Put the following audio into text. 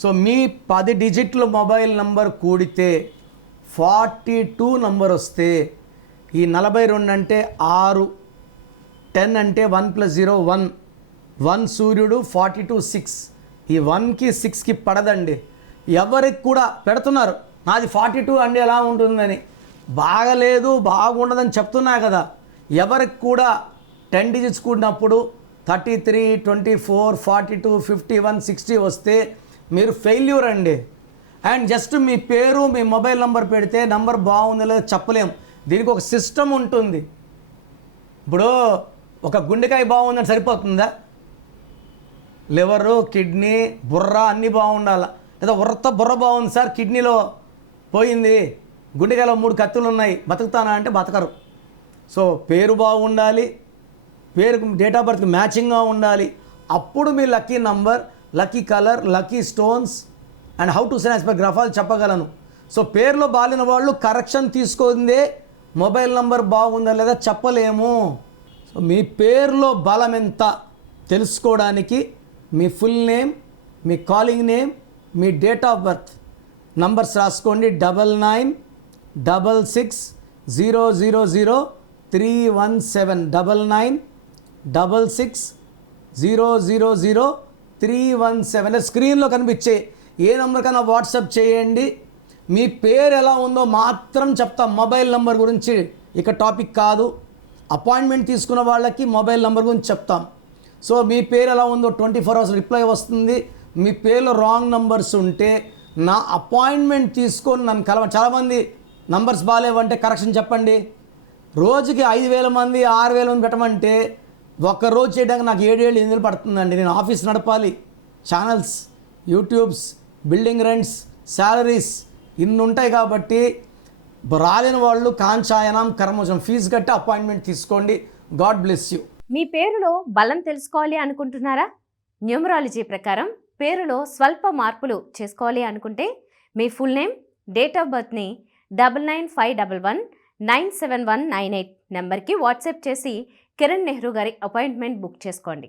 So మీ 10 డిజిట్ల mobile number కూడితే 42 number వస్తే ఈ 42 అంటే 6, 10 అంటే 1 + 0 1, 1 సూర్యుడు, 42 6. ఈ 1కి 6కి పడదండి. ఎవరికి కూడా పెడుతున్నారు నాది 42 అండి ఎలా ఉంటుందని. బాగలేదు బాగుండదని చెప్తున్నా కదా. ఎవరికి కూడా 10 డిజిట్స్ కూడినప్పుడు 33, 24, 42, 51, 60 వస్తే మీరు ఫెయిల్యూర్ అండి. అండ్ జస్ట్ మీ పేరు మీ మొబైల్ నెంబర్ పెడితే నెంబర్ బాగుంది లేదా చెప్పలేం. దీనికి ఒక సిస్టమ్ ఉంటుంది. ఇప్పుడు ఒక గుండెకాయ బాగుందని సరిపోతుందా? లివరు, కిడ్నీ, బుర్ర అన్నీ బాగుండాలి. లేదా బుర్ర బాగుంది సార్, కిడ్నీలో పోయింది, గుండెకాయలో 3 కత్తులు ఉన్నాయి, బతుకుతానా అంటే బతకరు. సో పేరు బాగుండాలి, పేరుకు డేట్ ఆఫ్ బర్త్కి మ్యాచింగ్గా ఉండాలి. అప్పుడు మీ lucky number, lucky colour, lucky stones and how to సెన్ పర్ గ్రాఫాలు చెప్పగలను. సో పేరులో బాలిన వాళ్ళు కరెక్షన్ తీసుకుందే మొబైల్ నంబర్ బాగుందా లేదా చెప్పలేము. సో మీ పేరులో బలం ఎంత తెలుసుకోవడానికి మీ ఫుల్ నేమ్, మీ కాలింగ్ నేమ్, మీ డేట్ ఆఫ్ బర్త్ నంబర్స్ రాసుకోండి. 9966000317 9966000317 స్క్రీన్లో కనిపించే ఏ నెంబర్కైనా వాట్సాప్ చేయండి. మీ పేరు ఎలా ఉందో మాత్రం చెప్తాం, మొబైల్ నెంబర్ గురించి ఇక టాపిక్ కాదు. అపాయింట్మెంట్ తీసుకున్న వాళ్ళకి మొబైల్ నెంబర్ గురించి చెప్తాం. సో మీ పేరు ఎలా ఉందో 24 అవర్స్ రిప్లై వస్తుంది. మీ పేరులో రాంగ్ నంబర్స్ ఉంటే నా అపాయింట్మెంట్ తీసుకొని నన్ను కలవండి. చాలామంది నంబర్స్ బాగాలేవంటే కరెక్షన్ చెప్పండి. రోజుకి 5,000 మంది 6,000 మంది పెట్టమంటే ఒక్కరోజు చేయడానికి నాకు 7 ఏళ్ళు పడుతుందండి. నేను ఆఫీస్ నడపాలి, channels, YouTubes, building rents, salaries ఇన్ని ఉంటాయి. కాబట్టి రాలేని వాళ్ళు కాంచాయనం కర్మోజం ఫీజు కట్టి అపాయింట్మెంట్ తీసుకోండి. God bless you. మీ పేరులో బలం తెలుసుకోవాలి అనుకుంటున్నారా? న్యూమరాలజీ ప్రకారం పేరులో స్వల్ప మార్పులు చేసుకోవాలి అనుకుంటే మీ ఫుల్ నేమ్, డేట్ ఆఫ్ బర్త్ని 9951197198 నెంబర్కి వాట్సాప్ చేసి కిరణ్ నెహ్రూ గారి అపాయింట్మెంట్ బుక్ చేసుకోండి.